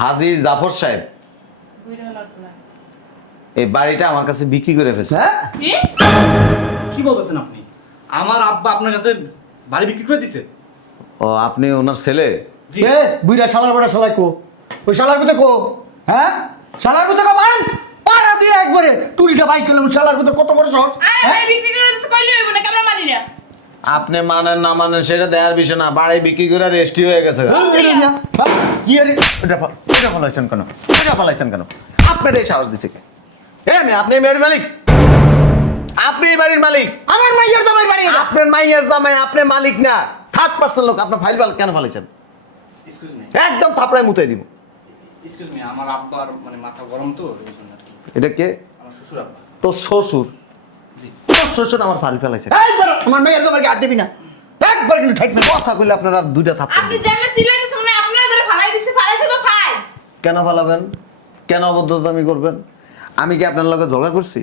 হাজী জাফর সাহেব এই বাড়িটা আমার কাছে বিক্রি করে ফেলছে। হ্যাঁ কি? কি বলতেছেন আপনি? আমার আব্বা আপনার কাছে বাড়ি বিক্রি করে দিছে? ও আপনি ওনার ছেলে? জি। এ বুইরা শালার বড় শালাই কো ওই শালার মধ্যে কো হ্যাঁ শালার মধ্যে কো মান পাড়া দিয়ে একবারে টুলটা বাইক করলাম শালার মধ্যে কত বড় শট আরে ভাই বিক্রি করে দিতে কইলে হইব না কেন মানি না? আপনি মানেন না মানেন সেটা দেওয়ার বিষয় না, বাড়ি বিক্রি করে রেস্টি হয়ে গেছে। কি আরে এটা ফলাইছেন কেন? এটা ফলাইছেন কেন? আপনার এই সাহস দিচ্ছে কে? আপনি এই বাড়ির মালিক, আপনি এই বাড়ির মালিক। আমার মাইয়ার জামাই বাড়ি আপনার মাইয়ার জামাই, আপনি মালিক না, থার্ড পার্সন লোক। আপনার ফাইল কেন ফলাইছেন? এক্সকিউজ মি, একদম থাপড়ায় মুতাই দিব। এক্সকিউজ মি, আমার আব্বার মানে মাথা গরম তো এই জন্য আর কি। এটা কে? আমার শ্বশুর আব্বা। তোর শ্বশুর? জি। তোর শ্বশুর আমার ফাইল ফেলাইছে। এই বড় আমার মাইয়ার জামাইকে হাত দিবি না একবার কিন্তু ঠাইট না কথা কইলে আপনারা দুইটা থাপ্পড় আপনি দিবেন। যেমন চিল্লাইতেছেন মানে আপনারা ধরে ফালাই দিছে, ফালাইছে তো ফাই। কেন ফালাবেন? কেন অবদ্ধতামি করবেন? আমি কি আপনার লগে ঝগড়া করছি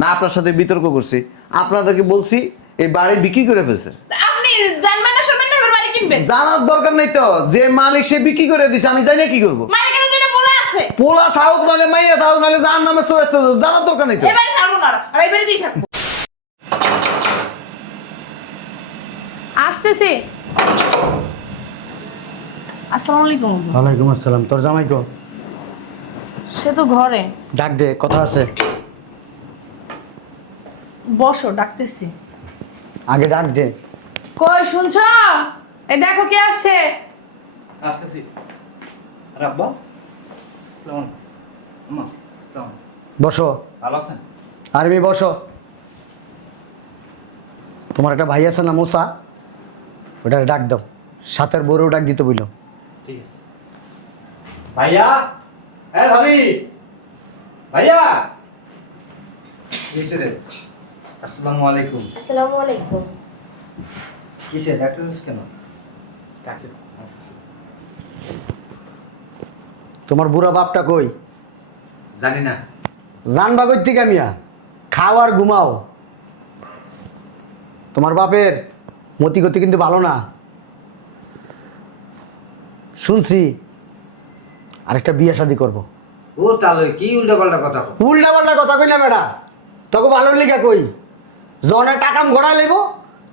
না আপনার সাথে বিতর্ক করছি? আপনাদেরকে বলছি এই বাড়ি বিক্রি করে ফেলছে। আপনি জানবেন না শুনবেন না এবার বাড়ি কিনবেন। জানার দরকার নেই তো, যে মালিক সে বিক্রি করে দিছে, আমি জানি কি করব? মালিকের তো এটা বলা আছে। পোলা থাকুক নাহলে মাইয়া থাকুক নাহলে যার নামে চলে আসতে, জানার দরকার নেই তো। এবারে ছাড়বো না আর এবারে দিয়ে থাকবো। আসতেছে। আসসালামু আলাইকুম। ওয়ালাইকুম আসসালাম তোর জামাই কো সে তো ঘরে। ডাক দে কথা আছে বসো, ডাকতেছি। আগে ডাক দে কই শুনছো? এই দেখো কে আসছে। আসতেছি। আরে আব্বা, আসসালামু আলাইকুম। আম্মা, আসসালামু আলাইকুম। বসো ভালো আছেন? আরবি বসো তোমার একটা ভাই আছে না মোসা ওটা ডাক দাও সাতের বড়ও ডাক দিতে বললো ঠিক আছে। ভাইয়া, হ্যাঁ ভাবি, ভাইয়া। কিসে রে? আসসালামু আলাইকুম। আসসালামু আলাইকুম। কিসে ডাকতেছিস কেন? ডাকছে আমার শ্বশুর। তোমার বুড়া বাপটা কই জানি না। জানবা কই থেকে মিয়া খাও আর ঘুমাও তোমার বাপের মতি গতি কিন্তু ভালো না শুনছি আরেকটা বিয়ে শাদি করবো ও তাহলে কি উল্টাপাল্টা কথা কও? উল্টা পাল্টা কথা কই না বেটা তোকে ভালো লিখা কই জনে টাকাম ঘোড়া লেব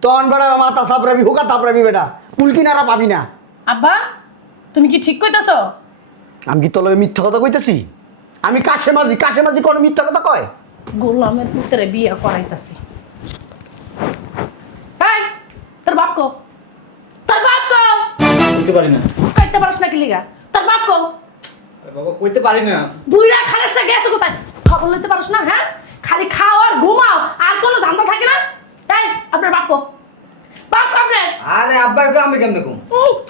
তখন বেটা মাথা সাপড়াবি হুকা তাপড়াবি বেটা কুলকিনারা পাবি না আব্বা তুমি কি ঠিক কইতাছো? আমি কি তোর মিথ্যা কথা কইতেছি আমি কাশে মাঝি কোনো মিথ্যা কথা কয় গোলামের পুত্রে বিয়ে করাইতাছি। এই তোর বাপ কো? তোর বাপ কো? কইতে পারি না। কইতে পারছ না কি লিগা? তোর বাপ কো? আরে বাবা, কইতে পারি না। বুইড়া খালেসটা গেছে কোথায়? খবর লইতে পারছ না? হ্যাঁ, খালি খাও আর ঘুমাও আর কোনো ধান্দা থাকে না। এই আপনার বাপ কো? বাপ কো আপনার? আরে আব্বার কে আমি কেমনে কম?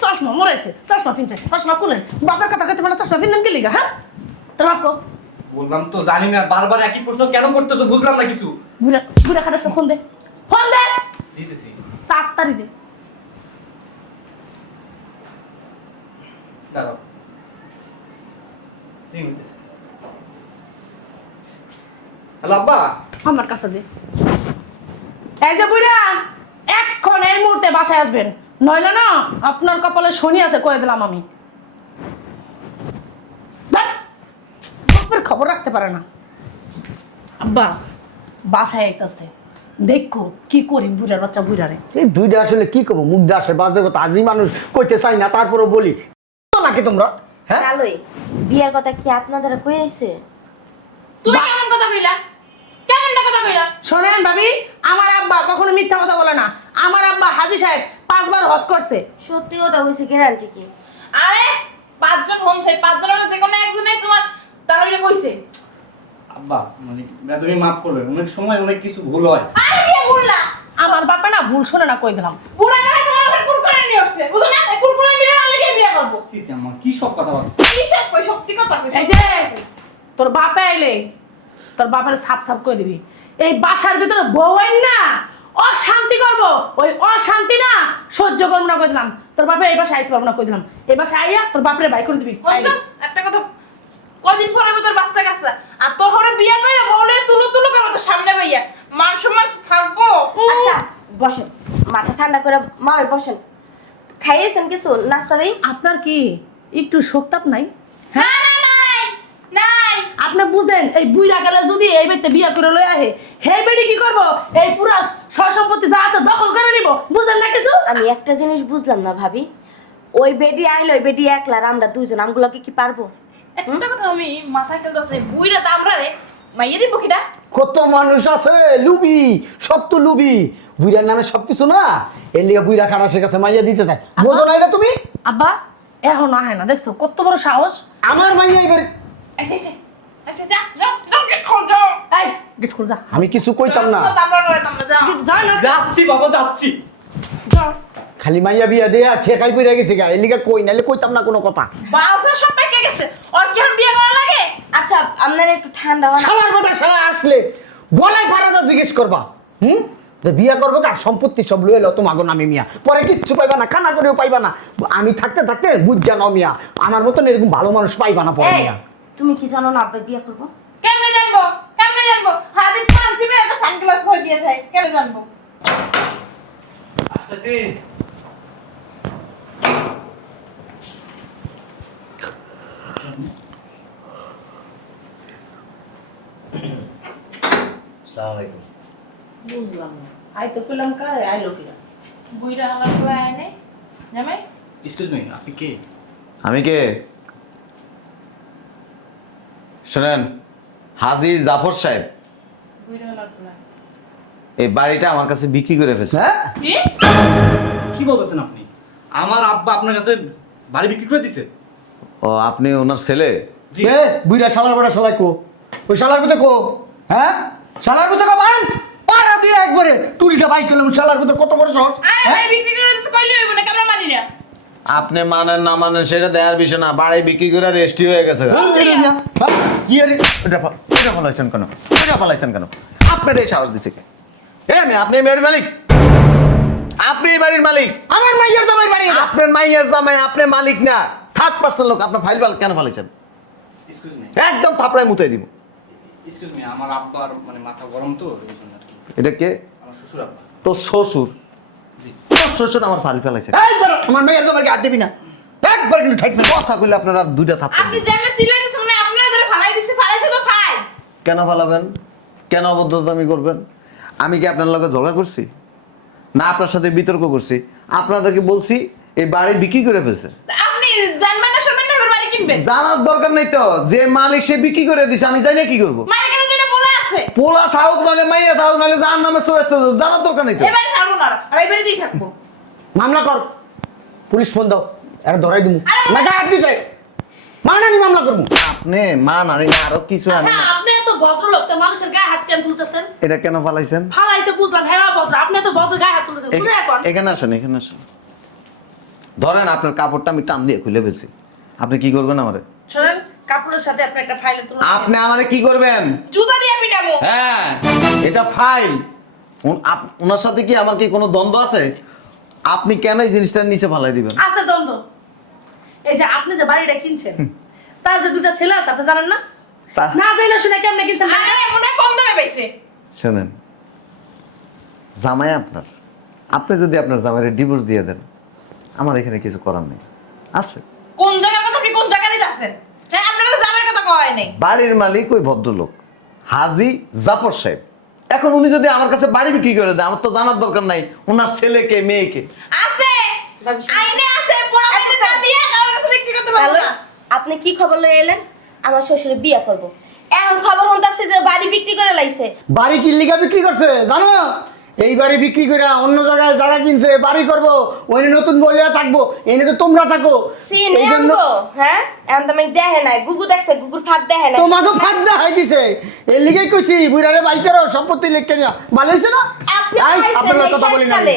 চশমা মরেছে, চশমা ফিনছে, চশমা খুলেন। বাপের কথা কইতে পারো, চশমা ফিনলেন কি লিগা? হ্যাঁ, তোর বাপ কো? বললাম তো জানি না, বারবার একই প্রশ্ন কেন করতেছো বুঝলাম না কিছু। বুইড়া বুইড়া খালেসটা ফোন দে, ফোন দে, দিতেছি। তাড়াতাড়ি দে। দাঁড়াও। ঠিক হইতেছে। হ্যালো আব্বা। আমার কাছে দে। এই যে বুইড়া, এখন এই মুহূর্তে বাসায় আসবেন, নইলে না আপনার কপালে শনি আছে কয়ে দিলাম আমি। ধ্যাৎ, বাপের খবর রাখতে পারে না। আব্বা বাসায় আইতাছে, দেখো কি করি বুড়ার বাচ্চা বুড়ারে। এই দুইটা আসলে কি করবো মুখ দিয়ে আসে বাজে কথা আজই মানুষ কইতে চাই না তারপরে বলি তো নাকি তোমরা হ্যাঁ কালোই বিয়ার কথা কি আপনাদের কই আইছে? তুমি কেমন কথা কইলা? কেমন না কথা কইলা? শোনেন ভাবি, আমার আব্বা কখনো মিথ্যা কথা বলে না। আমার আব্বা হাজী সাহেব 5 বার হজ করছে। সত্যি কথা কইছে গ্যারান্টি কি? আরে 5 জন হন সেই 5 জনের মধ্যে কোনো একজনই তোমার তারইটা কইছে। আব্বা মানে তুমি মাফ করবেন, অনেক সময় অনেক কিছু ভুল হয়। আরে কে ভুললা? আমার বাপে না ভুল শুনে না কই দিলাম। বুড়া গেলে তোমার আবার কুরকুরে নিয়ে আসছে। বুঝো না? এই কুরকুরে মিলে লাগে বিয়ে করব। সিসি আম্মা কি সব কথা বল? কি সব কই সত্যি কথা কই। এই যে তোর বাপে আইলে তোর বাপের সাপ সাপ কই দিবি। এই বাসার ভিতরে বউ আইন না অশান্তি করব। ওই অশান্তি না সহ্য করব না কই দিলাম। তোর বাপে এই বাসায় আইতে পারবো না কই দিলাম। এই বাসায় আইয়া তোর বাপরে বাই করে দিবি। একটা কথা, কদিন পরে তোর বাচ্চা কাচ্চা আর তোর হরে বিয়া কইরা বলে তুলো তুলো করো তো সামনে ভাইয়া মান সম্মান থাকবো। আচ্ছা বসেন, মাথা ঠান্ডা করে মামে বসেন। খাইয়েছেন কিছু নাস্তা দেই? আপনার কি একটু শোকতাপ নাই? না না নাই নাই আপনি বুঝেন এই বুইরা গেলে যদি এই বেতে বিয়া করে লই আহে হে বেডি কি করব এই পুরা সম্পত্তি যা আছে দখল করে নিব বুঝেন না কিছু আমি একটা জিনিস বুঝলাম না ভাবি, ওই বেডি আইলো, ওই বেডি একলা, আর আমরা দুইজন, আমগুলোকে কি পারবো? একটা কথা আমি মাথায় খেলতেছি বুইরা দামরা রে মাইয়ে দিব কিটা কত মানুষ আছে লুবি, সব তো লুবি। বুইরার নামে সবকিছু না, এর লিগে বুইরা খারাসের কাছে মাইয়া দিতে চায়। বোঝো না এটা তুমি? আব্বা এখন আহে না দেখছো কত বড় সাহস। আমার মাইয়া এবার আইছে আইছে আইছে যা যা যা গেট খোল যাও এই গেট খুল যা আমি কিছু কইতাম না। দামরা রে দামরা যা যা না যাচ্ছি বাবা যাচ্ছি। যা। খালি মাইয়া বিয়া দেয়া ঠেকাই পড়ে গেছে গা, এর লিগে কই নাইলে কইতাম না কোনো কথা। বাসা সব পেকে গেছে আর কি বিয়ে করা লাগে আচ্ছা আপনারা একটু ঠান্ডা হন। শালার কথা শালা আসলে গলায় ফাড়াটা জিজ্ঞেস করবা। তো বিয়া করবো আর সম্পত্তি সব লয়ে এলো তোমাকে নামে মিয়া, পরে কিচ্ছু পাইবা না, খানা করেও পাইবা না। আমি থাকতে থাকতে বুঝ নাও মিয়া, আমার মতন এরকম ভালো মানুষ পাইবা না পরে এই, মিয়া। তুমি কি জানো না আব্বা বিয়ে করবো? কেমনে জানবো হাতে পান দিবে একটা সানগ্লাস ভরে দিয়ে দেয় কেমনে জানবো আসতেছি। আসসালামু আলাইকুম। বুঝলাম না আই তো পেলাম কারে আইলো কিরা বুইরা হালা করে আয় নাই জামাই এক্সকিউজ মি, আপনি কে? আমি কে শোনেন, হাজী জাফর সাহেব বুইরা হালা করে এই বাড়িটা আমার কাছে বিক্রি করে ফেলছে। হ্যাঁ কি কি বলতেছেন আপনি? আমার আব্বা আপনার কাছে বাড়ি বিক্রি করে দিছে? ও আপনি ওনার ছেলে? জি। এ বুইরা শালার বড় শালাই কো, ওই শালার ভিতরে কো, হ্যাঁ শালার ভিতরে কো বান পাড়া দিয়ে একবারে তুলিটা বাইক করলাম। শালার ভিতরে কত বড় শহর। আরে ভাই বিক্রি করে দিতে কইলে হইব না কেমন মানি না আপনি মানেন না মানেন সেটা দেখার বিষয় না, বাড়ি বিক্রি করে রেস্টি হয়ে গেছে। এটা ফলাইছেন কেন? এটা ফলাইছেন কেন? আপনার এই সাহস দিচ্ছে কে? আপনি এই বাড়ির মালিক, আপনি এই বাড়ির মালিক। আমার মাইয়ার জামাই বাড়ি এটা। আপনার মাইয়ার জামাই, আপনি মালিক না, থার্ড পার্সন লোক। আপনার ফাইল কেন ফলাইছেন? এক্সকিউজ মি, একদম থাপড়ায় মুতাই দিব। এক্সকিউজ মি, আমার আব্বার মানে মাথা গরম তো এই জন্য আর কি। এটা কে? আমার শ্বশুর আব্বা। তোর শ্বশুর? জি। তোর শ্বশুর আমার ফাইল ফেলাইছে। এই বড় আমার মাইয়ার জামাইকে হাত দিবি না, একবার কিন্তু ঠাইট না। কথা কইলে আপনারা দুইটা থাপ্পড় আপনি দিবেন। যেমন চিল্লাই দিছেন মানে আপনারা ধরে ফালাই দিছে ফালাইছে তো ফাই কেন ফালাবেন? কেন অবদ্ধতামি করবেন? আমি কি আপনার লগে ঝগড়া করছি? না আপনার সাথে বিতর্ক করছি? আপনাদেরকে বলছি এই বাড়ি বিক্রি করে ফেলছে। আপনি জানবেন না শুনবেন না এবার বাড়ি কিনবেন জানার দরকার নেই তো, যে মালিক সে বিক্রি করে দিছে, আমি জানি কি করবো? মালিকের জন্য বলে আছে পোলা থাকুক নাহলে মাইয়া থাকুক নাহলে যার নামে চলে আসতে জানার দরকার নেই তো। এবারে ছাড়বো না আর এবারে দিয়ে থাকবো মামলা কর, পুলিশ ফোন দাও, একটা ধরাই দিমু। আরে মাথা হাত দিছে, মানানি মামলা করবো। আপনি মা নানি না আরো কিছু আনি আচ্ছা না। আপনি এত ভদ্রলোক তো মানুষের গায়ে হাত কেন তুলতেছেন? এটা কেন ফালাইছেন? ফালাইছে বুঝলাম হ্যাঁ ভদ্র, আপনি এত ভদ্র গায়ে হাত তুলতেছেন বুঝে এখন এখানে আসেন, এখানে আসেন। ধরেন আপনার কাপড়টা আমি টান দিয়ে খুলে ফেলছি, আপনি কি করবেন আমারে? শোনেন কাপড়ের সাথে আপনি একটা ফাইল তুলুন। আপনি আমারে কি করবেন? জুতা দিয়ে পিটামু হ্যাঁ, এটা ফাইল। ওনার সাথে কি আমার কি কোনো দ্বন্দ্ব আছে? আপনি কেন এই জিনিসটা নিচে ফালাই দিবেন? আছে দ্বন্দ্ব। এই যে আপনি যে বাড়িটা কিনছেন তার যে দুটো ছেলে আছে আপনি জানেন না? তা- না জানি না শুনে কেমনে কিনছেন? আরে মনে হয় কম দামে পাইছে শোনেন, জামাই আপনার, আপনি যদি আপনার জামাইয়ের ডিভোর্স দিয়ে দেন, আমার এখানে কিছু করার নেই। আছে কোন জায়গার কথা আপনি কোন জায়গায় যাচ্ছেন হ্যাঁ আপনারা তো জামের কথা কয় নাই বাড়ির মালিক ওই ভদ্রলোক হাজী জাফর সাহেব। এখন উনি যদি আমার কাছে বাড়ি বিক্রি করে দেয়, আমার তো জানার দরকার নাই ওনার ছেলেকে মেয়েকে। আছে ভাবি, শুনুন। আইনে আছে পোলা বাইরে না দিয়ে কারোর কাছে বিক্রি করতে পারবো হ্যালো, না আপনি কি খবর লয়ে এলেন? আমার শ্বশুরে বিয়ে করব। এখন খবর হন্তাছে যে বাড়ি বিক্রি করে লাইছে। বাড়ি কি লিগা বিক্রি করছে জানো? এই বাড়ি বিক্রি করে অন্য জায়গায় জায়গা কিনছে, বাড়ি করবো, ওইনে নতুন বলিয়া থাকবো, এনে তো তোমরা থাকো। সিনে এই জন্য আনবো, হ্যাঁ? এখন তো আমি দেখে নাই, গুগু দেখছে, গুগুর ফাঁক দেখে নাই। তোমাকে ফাঁক দেখাই দিছে, এর লিগেই কইছি বুড়ারে বাই করো, সম্পত্তি লিখতে নিয়া ভালো হয়েছে না? আপনি আই, খাইছেন আপনার এই কথা বলি না শেষকালে। আমি।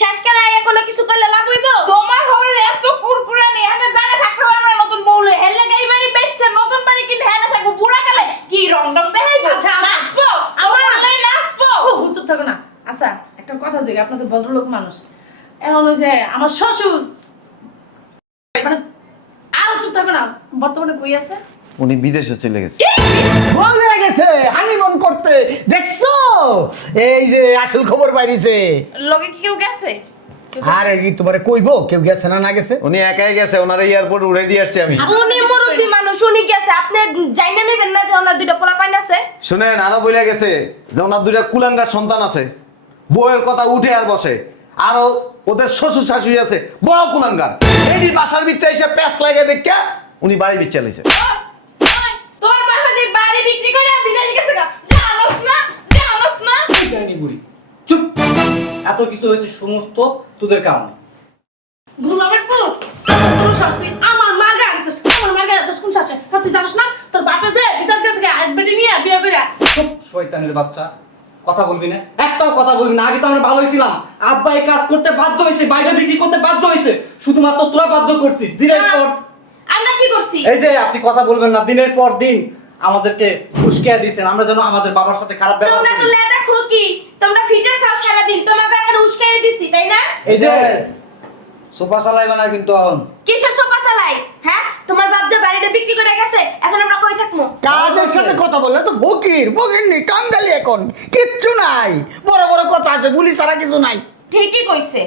শেষকালে আইয়া কোনো কিছু করলে লাভ হইব? তোমার হবে এত কুরকুরা নেই এখানে জানে থাকতে পারবে না নতুন বউ লয়ে হেলে গাই বাড়ি বেচছে নতুন বাড়ি কিনে হেলে থাকবো বুড়া কালে কি রং রং দেখাইবো আচ্ছা, আমার- নাচবো আমার লাই নাচবো চুপ থাকো না। আচ্ছা একটা কথা জিজ্ঞাসা, আপনাদের ভদ্রলোক মানুষ, এখন ওই যে আমার শ্বশুর মানে আরো চুপ থাকো না, বর্তমানে কই আছে? উনি বিদেশে চলে গেছে। বলে গেছে হানিমুন করতে, দেখছো? এই যে আসল খবর বাইরেছে। লগে কি কেউ গেছে আরে কি তোমারে কইবো কেউ গেছে না না গেছে? উনি একাই গেছে, ওনার এয়ারপোর্ট উড়ে দিয়ে আসছি আমি। উনি মুরব্বী মানুষ, জানি না নেবেন না যে ওনার দুইটা পোলা পাইন আছে? শুনেন, আরো বলে গেছে যে ওনার দুইটা কুলাঙ্গার সন্তান আছে, বউয়ের কথা উঠে আর বসে, আরো ওদের শ্বশুর শাশুড়ি আছে বড় কুলাঙ্গার। এই বাসার ভিতরে এসে প্যাঁচ লাগে দেখে উনি বাড়ি বিচ্ছে চালিয়েছে। তোর বাবা যে বাড়ি বিক্রি করে বিদেশে গেছে গা, জানোস না? জানোস না? জানি বুড়ি চুপ। এত কিছু হয়েছে সমস্ত তোদের কারণে। ঘুমাবের পুত তোর শাস্তি আমার মার্গা গেছে, আমার মার্গা দশ কোন শাস্তি তুই জানিস না? তোর বাপে যে বিদেশ গেছে আজ বেটি নিয়ে বিয়ে করে। চুপ শয়তানের বাচ্চা, কথা বলবি না, একটাও কথা বলবি না। আগে তো আমরা ভালোই ছিলাম, আব্বা এই কাজ করতে বাধ্য হয়েছে, বাইরে বিক্রি করতে বাধ্য হয়েছে, শুধুমাত্র তোরা বাধ্য করছিস। দিনের পর আমরা কি করছি? এই যে আপনি কথা বলবেন না, দিনের পর দিন আমাদেরকে উস্কে দিয়েছেন, আমরা যেন আমাদের বাবার সাথে খারাপ ব্যবহার তোমরা তো করি। লেদা খুকি, তোমরা ফিটার খাও সারা দিন, তোমাকে এখন উস্কাই দিছি তাই না? এই যে সোফা চালাইবে না কিন্তু এখন। কিসের সোফা চালাই? হ্যাঁ, তোমার বাপ যে বাড়িটা বিক্রি করে গেছে, এখন আমরা কই থাকবো? কাজের সাথে কথা বললে তো বকির নি কাঙ্গালি, এখন কিচ্ছু নাই, বড় বড় কথা আছে, গুলি ছাড়া কিছু নাই। ঠিকই কইছে,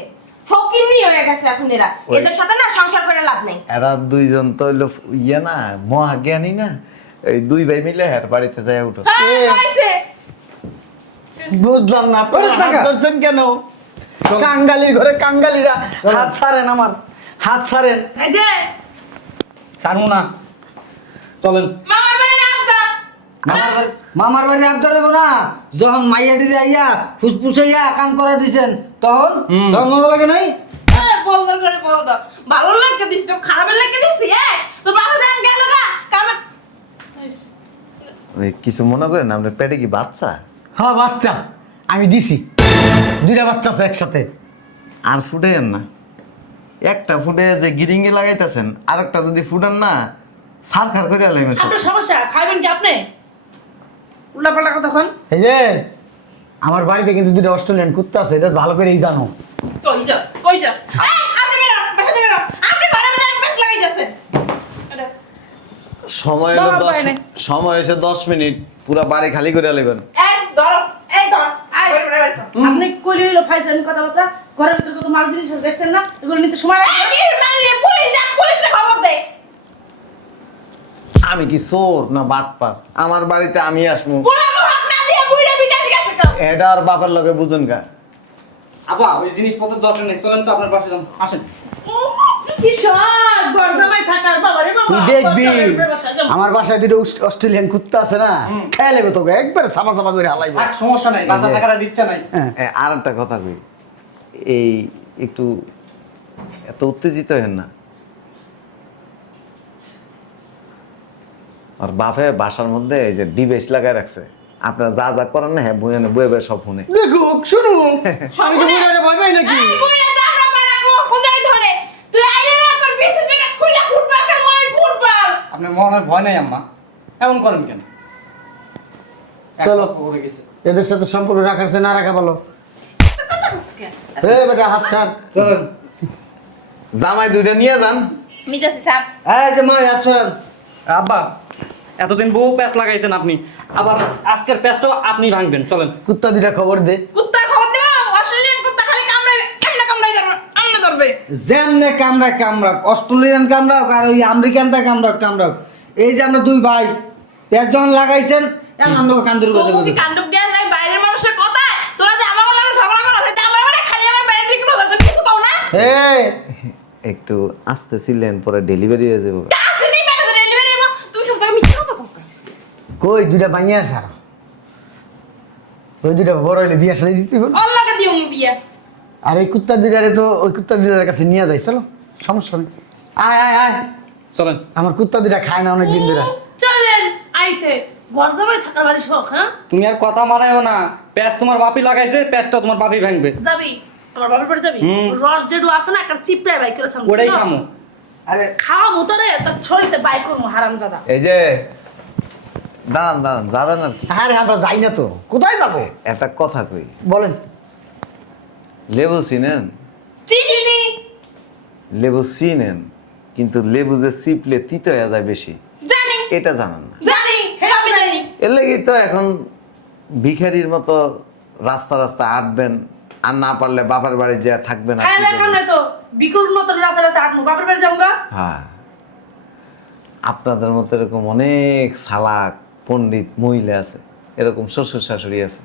ফকিন্নি হয়ে গেছে এখন এরা। ওই। এদের সাথে না সংসার করে লাভ নেই। এরা দুইজন তো হইলো ইয়ে না, মহাজ্ঞানী না, এই দুই ভাই মিলে হের বাড়িতে যায় উঠো। হ্যাঁ, কইছে। বুঝলাম না আপনারা করিস না হাত কেন? ধরছেন কেন? কাঙ্গালির ঘরে কাঙ্গালিরা হাত ছাড়েন, আমার হাত ছাড়েন। এই যে ছাড়বো না, চলেন। মামার বাড়ি আবদার। মামার বাড়ি আবদার হইব না, যখন মাইয়া দিদি আইয়া ফুসফুসাইয়া কান করে দিছেন তখন তখন মজা লাগে নাই? বলদার করে বলদার। ভালো লাগে দিছি তো খারাপের লাগে দিছি তোর বাবা যান গেল না কামে। ওই কিছু মনে করেন, আপনার পেটে কি বাচ্চা? হ্যাঁ বাচ্চা আমি দিছি, দুইটা বাচ্চা আছে একসাথে। আর ফুটেন না, একটা ফুটে যে গিরিঙ্গি লাগাইতেছেন, আরেকটা যদি ফুটান না সারখার করে লাগবে। আপনার সমস্যা খাইবেন কি আপনি? উল্টাপাল্টা কথা কোন। এই যে আমার বাড়িতে কিন্তু দুটো অস্ট্রেলিয়ান কুত্তা আছে, এটা ভালো করেই জানো। কই যা কই যা আপনি বেরো বাসা থেকে বেরো আপনি ঘরে মধ্যে বেশ লাগাই যাচ্ছেন সময় হলো বাবা 10, পায় নাই। সময় হয়েছে 10 মিনিট, পুরা বাড়ি খালি করে নেবেন। এই ধরো এই ধর বের বের বের আপনি কইলে হইলো ফাইজলামি কথাবার্তা, ঘরের ভিতরে কত মাল জিনিস আছে দেখছেন না? এগুলো নিতে সময় লাগে। এই কি মাইলে পুলিশ ডাক পুলিশে খবর দে আমি কি চোর না বাটপার? আমার বাড়িতে আমি আসবো, পুরা হাত না দিয়ে বুইড়া বিদায় গেছে তো এটা আর বাপের লগে বুঝুন গা। আব্বা ওই জিনিসপত্র দরকার নেই, চলেন তো আপনার পাশে যান, আসেন। কি শখ গর্দামাই থাকার বাবা রে বাবা। তুই দেখবি বাসায় যাবো। আমার বাসায় দুটো অস্ট্রেলিয়ান কুত্তা আছে না, খেয়ে নেবে তোকে একবার সামা সামা করে হালাইবো। এক সমস্যা নাই, বাসা থাকার আর ইচ্ছা নাই। হ্যাঁ। আর একটা কথা কই, এই একটু এত উত্তেজিত হেন না। আর বাপে বাসার মধ্যে এই যে ডিভাইস লাগায় রাখছে, আপনারা যা যা করেন না হ্যাঁ বইয়ে বইয়ে বইয়ে সব শুনে। দেখুক শুনুক, আমি তো বুড়ারে ভয় পাই নাকি? এই বুইড়া তো আমরা পাড়া কোথায় ধরে তুই আইলে না তোর পিছে থেকে খুলে ফুটবল খেলবো আমি ফুটবল আপনার মনের ভয় নাই আম্মা, এমন করেন কেন? চলো। এক পক্ষ করে গেছে। এদের সাথে সম্পর্ক রাখার চেয়ে না রাখা ভালো। কথা বলছিস হে বেটা হাত ছাড়। চলেন। জামাই দুইটা নিয়ে যান। মিজাজি স্যার এই যে মা আচ্ছা আব্বা এতদিন বহু প্যাচ লাগাইছেন আপনি, আবার আজকের প্যাচটাও আপনি ভাঙবেন, চলেন। কুত্তা দুটা খবর দে। কুত্তা খবর দেব অস্ট্রেলিয়ান কুত্তা খালি কামড়ে এমনে কামড়াই ধরবে আমনে ধরবে যেমনে কামড়াক অস্ট্রেলিয়ান কামড়াক আর ওই আমেরিকানটা কামড়াক। এই যে আমরা দুই ভাই পেট যখন লাগাইছেন এখন আমরা কান্দের তো কথা কি বলি। কাণ্ডব জ্ঞান নাই বাইরের মানুষের কথা তোরা যে আমার লাগে ঝগড়া করো সেটা আমার মানে খালি আমার বাইরে দিকে বলো তো কিছু কও না হে একটু আসতে ছিলেন, পরে ডেলিভারি হয়ে যাবো। আসলে বাইরে ডেলিভারি হইবো তুমি সব জায়গা মিথ্যা কথা কও কই দুইটা বানিয়ে আছে আর ওই দুইটা বড় হইলে বিয়ে সাথে দিতে হবে। ওর লাগে দিও মু বিয়া আর এই কুত্তা দুইটারে তো ওই কুত্তা দুইটার কাছে নিয়ে যাই, চলো সমস্যা নেই। আয় আয় আয়, চলেন। আমার কুত্তা দুইটা খায় না অনেক দিন ধরে। চলেন আইছে গর্দামাই থাকার বাড়ি শখ। হ্যাঁ তুমি আর কথা মারাইও না, প্যাচ তোমার বাপি লাগাইছে, প্যাচটা তোমার বাপি ভাঙবে। যাবি আমার বাবার বাড়ি যাবি? হুম। রস যেডু আছে না একটা চিপড়ায় বাই করে সামনে ওটাই খামো। আরে খাওয়া মতরে তার ছড়িতে বাই করবো হারামজাদা। এই যে দাঁড়ান দাঁড়ান, যাবেন আর কি? আরে আমরা যাই না তো, কোথায় যাবো একটা কথা কই, বলেন। লেবু চিনেন? চিনি লেবু চিনেন, কিন্তু লেবু যে চিপলে তিতে হয়ে যায় বেশি, জানি এটা জানেন না। জানি এটা আমি জানি এর লেগে তো এখন ভিখারির মতো রাস্তা রাস্তা আটবেন, আর না পারলে বাবার বাড়ি যা থাকবেন। আর কি খাইলে করবেন? খাম নাই তো বিকুর মতন রাস্তা রাস্তা আটমু বাপের বাড়ি যাবো গা। হ্যাঁ, আপনাদের মতো এরকম অনেক সালাক পণ্ডিত মহিলা আছে, এরকম শ্বশুর শাশুড়ি আছে।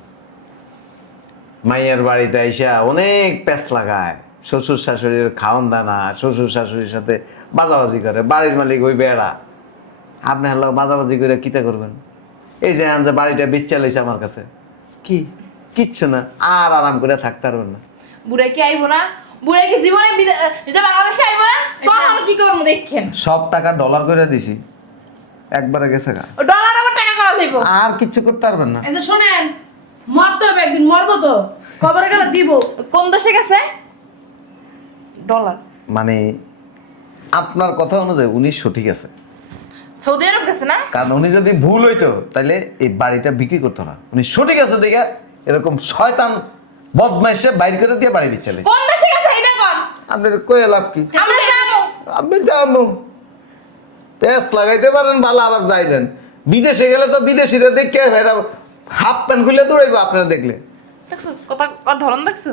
মাইয়ার বাড়িতে আইসা অনেক প্যাঁচ লাগায়, শ্বশুর শাশুড়ির খাওয়ান দানা, শ্বশুর শাশুড়ির সাথে বাজাবাজি করে, বাড়ির মালিক ওই বেড়া। আপনি হলো বাজাবাজি করে কিতা করবেন? এই যে আনছে বাড়িটা বেচালাইছে আমার কাছে, কিচ্ছু না, আর আরাম করে থাকতে পারবেন না। বুড়াই কি আইবো না? বুড়াই কি জীবনে বাংলাদেশে আইবো না? তখন কি করবো দেখেন। সব টাকা ডলার করে দিছি, একবারে গেছে গা। ও ডলার আবার টাকা করা যাইবো। আর কিচ্ছু করতে পারবেন না। এই যে শোনেন, মরতে হবে একদিন, মরবো তো, কবরে গেলে দিব। কোন দেশে গেছে? ডলার। মানে আপনার কথা অনুযায়ী উনি সঠিক আছে, সৌদি আরব গেছে না? কারণ উনি যদি ভুল হইতো তাহলে এই বাড়িটা বিক্রি করতো না। উনি সঠিক আছে দেখে এরকম শয়তান বদমাইশে বাইর করে দিয়ে বাড়ি বিচ্ছালে। কোন দেশে গেছে এটা কোন? আপনার কয়ে লাভ কি? আমরা যাবো। আপনি যাবো প্যাস লাগাইতে পারেন ভালো, আবার যাইলেন। বিদেশে গেলে তো বিদেশিরা দেখে ভাইরা হাফ প্যান্ট খুলে দৌড়াইবো আপনারা দেখলে। দেখছো কথা ধরন দেখছো?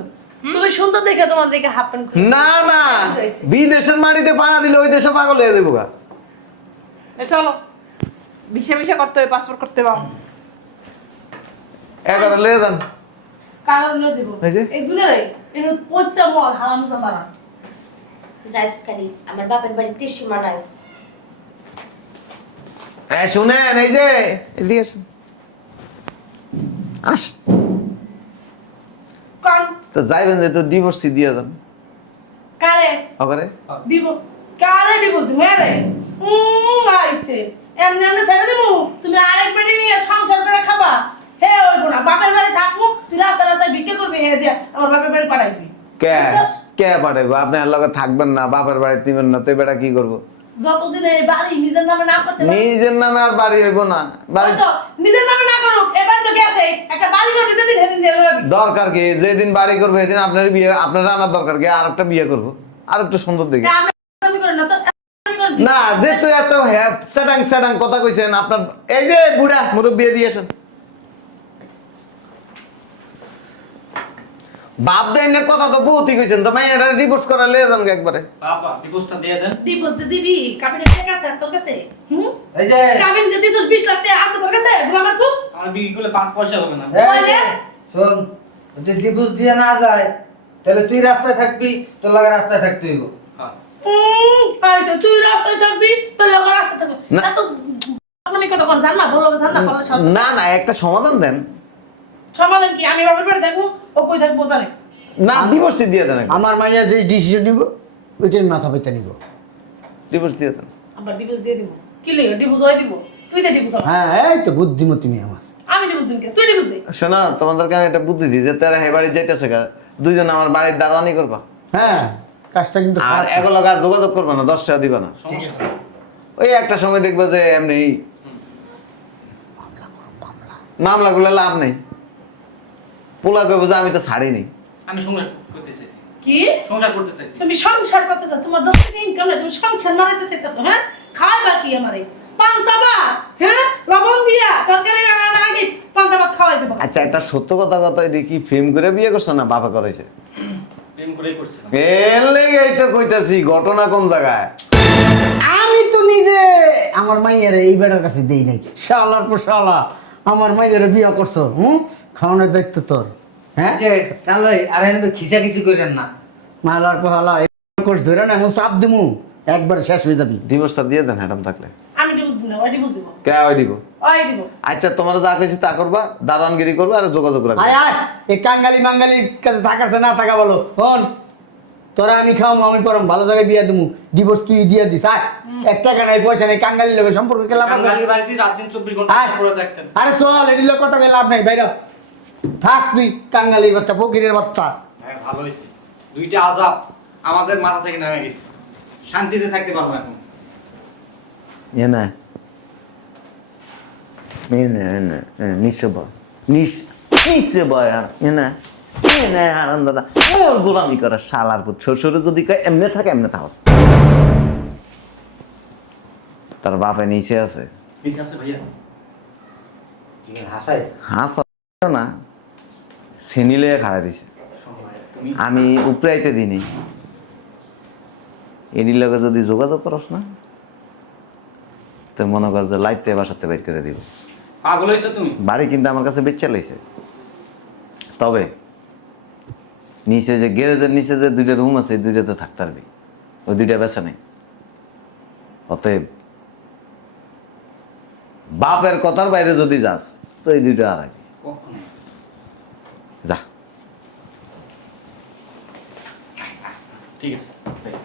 তুমি সুন্দর দেখে তোমার দিকে হাফ প্যান্ট খুলে। না না, বিদেশের মাটিতে পাড়া দিলে ওই দেশে পাগল হয়ে যাবো গা। চলো ভিসা করতে হবে, পাসপোর্ট করতে হবে। 11 লে যান। কাগজ লয়ে দিব। এই যে? এই দূরে রে, এর পয়সা মল হারামজাদারা। যাইসকারি আমার বাপের বাড়ি ত্রিসীমা নাই। শুনেন, এই যে এদিকে আসেন। আস কোন তো যাইবেন যে তো ডিভোর্সই দিয়ে যান কারে ওখানে। দিব? কারে দিব তুমি আরে? আইছে এমনি এমনি ছেড়ে দিব? তুমি আরেক বেটি নিয়ে সংসার করে খাবা? হে ওই না, বাপের বাড়ি থাকবো, তুই রাস্তায় রাস্তায় ভিক্ষে করবি, হে দিয়া আমার বাপের বাড়ি পাঠাই দিবি। কে বুঝছস? কে পাঠাইবো? আপনি আর লগে থাকবেন না, বাপের বাড়িতে নিবেন না, তো বেটা কি করবো? যতদিন এই বাড়ি নিজের নামে না করতে পারবি, নিজের নামে আর বাড়ি হইব না। বাড়ি ওই তো নিজের নামে না করুক, এবার তো গেছে একটা বাড়ি করবি, যেদিন সেদিন জেল হবি। দরকার কি? যেদিন বাড়ি করবে সেদিন আপনার বিয়ে, আপনার আনার দরকার কি? আর একটা বিয়ে করবো, আর একটু সুন্দর দেখে। আমি করি না তো, আমি করি না, যেহেতু এত স্যাডাং স্যাডাং কথা কইছেন আপনার, এই যে বুড়া মুরব্বি বিয়ে দিয়েছেন, বাপ দেন না, কথা তো বহুতই কইছেন, তো মাই এটা ডিভোর্স করা লিয়ে যান একবারে। বাবা ডিভোর্সটা দিয়ে দেন। ডিপোজিট দিবি, কাবিনের টাকা আছে তোর কাছে? এই যে কাবিন যে দিছস 20 লাখ টাকা আছে তোর কাছে? গোলামের পুত আমার বিক্রি করলে 5 পয়সা হবে না। এই যে, শোন, যদি ডিভোর্স দিয়ে না যায় তাহলে তুই রাস্তায় থাকবি, তোর লাগে রাস্তায় থাকতে হইব। হ্যাঁ। আইছে তুই রাস্তায় থাকবি, তোর লোক রাস্তায় থাকবে না। না তো আপনি কত কোন জান না, বলো জান না, বলো সাহস। না না, একটা সমাধান দেন। সমাধান কি? আমি বাপের বাড়ি থাকবো, ও কই থাকবো জানে? না, ডিভোর্সই দিয়ে দেন, আমার মাইয়া যে ডিসিশন নিব ওইটাই মাথা পেতে নিব। ডিভোর্স দিয়ে দেন। আমরা ডিভোর্স দিয়ে দিব। কি লাগে ডিভোর্স হয় দিব? তুই দে ডিভোর্স। হ্যাঁ, এই তো বুদ্ধিমতী মেয়ে আমার। আমি ডিভোর্স দিন কে? তুই ডিভোর্স দে। শোনা, তোমাদেরকে আমি একটা বুদ্ধি দিই যে তারা হে বাড়ি যাইতেছে গা, দুইজন আমার বাড়ির দারোয়ানি করবা, হ্যাঁ, কাজটা কিন্তু আর খারাপ না। এগুলো আর যোগাযোগ করবে না, 10 টাকা দিবা না। সমস্যা নেই। ওই একটা সময় দেখবে যে এমনি মামলা গুলো লাভ নেই, পোলা করবো যে আমি তো ছাড়িনি। আমি সংসার করতে চাইছি। কি? সংসার করতে চাইছি। তুমি সংসার করতেছ? তোমার 10 টাকা ইনকাম নাই, তুমি সংসার নাড়াইতে চাইতেছো? হ্যাঁ, খাওয়াইবা কি আমারে? পান্তা ভাত, হ্যাঁ, লবণ দিয়া তরকারি রান্নার আগে পান্তা ভাত খাওয়াই দেবো। আচ্ছা, একটা সত্য কথা কথা, এটা কি ফিল্ম করে বিয়ে করছো না বাবা করেছে? প্রেম করেই করছিলাম। এর লেগেই তো কইতাছি, ঘটনা কোন জায়গায়? আমি তো নিজে আমার মাইয়ারে এই বেটার কাছে দেই নাই। শালার পর শালা আমার মাইয়ারে বিয়া করছো, খাওয়ানোর দায়িত্ব তোর। হ্যাঁ, যে তাহলে আর এনে তো খিচাখিচি করেন না। মালার পর শালা কোর্স ধরে না এমন চাপ দিমু একবার শেষ হয়ে যাবি। ডিভোর্সটা দিয়ে দেন ম্যাডাম থাকলে। আমি ডিভোর্স দিব না, ওই ডিভোর্স দিব। কে ওই দিব? ওই দিব। আচ্ছা, তোমার যা কইছি তা করবা, দারোয়ানগিরি করবা আর যোগাযোগ রাখবা। আয় আয়, এই কাঙ্গালি মাঙ্গালির কাছে থাকাছে না থাকা বলো। হন, তোরা আমি খাওয়াবো, আমি পরম ভালো জায়গায় বিয়া দিমু, ডিভোর্স তুই দিয়ে দিস। আয়, 1 টাকা নাই, পয়সা নেই, কাঙ্গালির লোকের সম্পর্ক কে লাভ আছে? কাঙ্গালির বাড়িতে রাত দিন 24 ঘন্টা আয়, পুরো থাকতেন। আরে চল, এটি লোক কথা লাভ নাই, বাইরে থাক তুই, কাঙ্গালির বাচ্চা, ফকিরের বাচ্চা। হ্যাঁ, ভালো হয়েছে। 2টা আযাব আমাদের মাথা থেকে নেমে গেছে। শান্তিতে থাকতে পারবো এখন। এ না নিশ্চয় বয়, নিশ্চয় বয়, হারান দাদা ওর গোলামি করা শালার পুত। শ্বশুরে যদি কয় এমনি থাকে, এমনি থাক। তার বাপে নিচে আছে, নিচে আছে ভাইয়া। কি হাসাই? হাসা না, সেনিলে খাড়া দিছে। তুমি আমি উপরে আইতে দিনি, এর লগে যদি যোগাযোগ করস না, তো মনে কর যে লাইতে বাসাতে বের করে দিব। পাগল হয়েছো তুমি? বাড়ি কিন্তু আমার কাছে বেচে লাইছে, তবে নিচে যে গ্যারেজের নিচে যে 2টা রুম আছে, 2টাতে থাকতে পারবি, ওই 2টা বেচা নেই। অতএব বাপের কথার বাইরে যদি যাস তো এই 2টা আর আগে কখনো যা। ঠিক আছে যাই।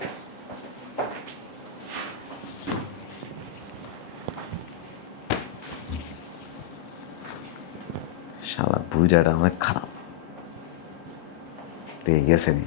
শালা বুড়াটা অনেক খারাপ, ঠিক গেছে নি।